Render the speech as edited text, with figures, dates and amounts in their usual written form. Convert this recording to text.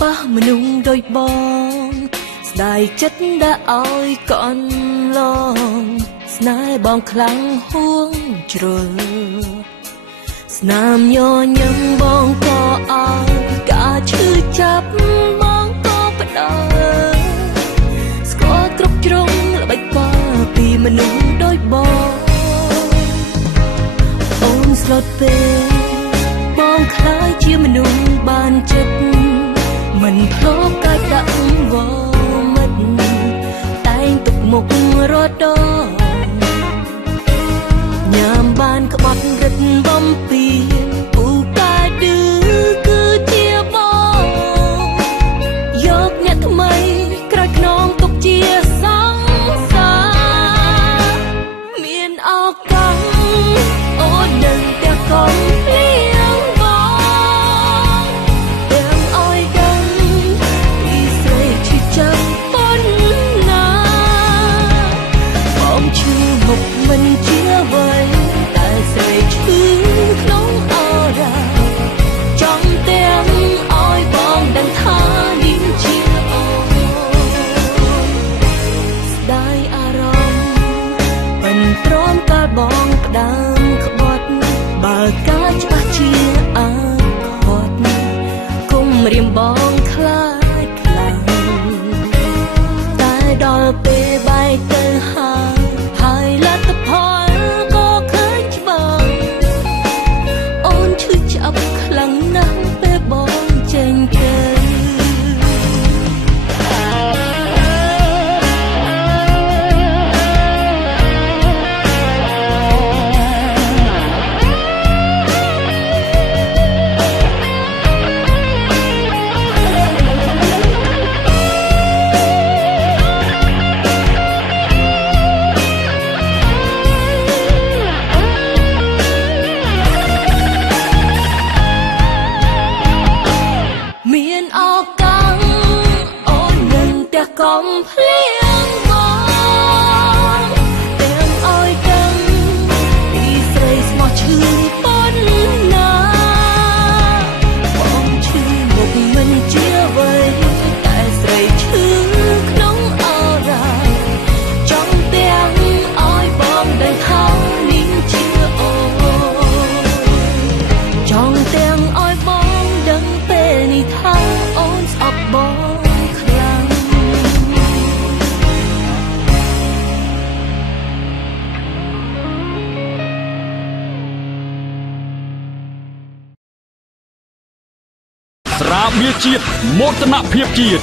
ប៉ះមនុស្សដូចបងស្ដាយចិត្តដាក់ឲ្យកអន់ឡងស្នេហ៍បងខ្លាំងហួងជ្រុលស្នាមញញឹមបងក៏អើការឈឺចាប់បងក៏ផ្ដោស្គាល់គ្រប់ជ្រុងល្បិចកលពីមនុស្សដូចបងអូនស្លុតពេកបងខ្លាយជាមនុស្សបានចិត្តមិនធ្លាប់កាច់ដាក់វមិតតែងទុកមុខរត់ដងញ៉ាំបានក្បត់រិទ្ធបំពីពូកែឌឺគឺជាបងយកអ្នកថ្មីក្រោយខ្នងទុកជាសង្សារមានឱកាសអូននឹងតែកុំភ្លៀងបងទាំងឲ្យដឹងពីស្រីឈឺចាំប៉ុណ្ណាបងឈឺមុខមិនជាអ្វីតែស្រីឈឺក្នុងអរ៉ាចង់ទាំងឲ្យបងដឹងថានាងជាអូនស្ដាយអារម្មណ៍មិនព្រមកាលបងផ្ដាំក្បត់បើការច្បាស់ជាអាចខត់គុំរៀមបងខ្លាចខ្លាំងតែដល់ពេលបែកទៅហើយលទ្ធផលក៏ឃើញច្បាស់អូនឈឺចាប់ខ្លាំងណាស់ពេលបងចេញទៅមានឱកាសអូននឹងតែកុំភ្លៀងបងទាំងឲ្យដឹងពីស្រីស្មោះឈឺប៉ុណ្ណាបងឈឺមុខមិនជាអ្វីតែស្រីឈឺក្នុងអរ៉ាចង់ទាំងឲ្យបងដឹងថានាងជាអូនចង់ទាំងឲ្យបងដឹងពេលនេះថាអូនស្អប់បងខ្លាំងស្រាបៀរជាតិមោទនភាពជាតិ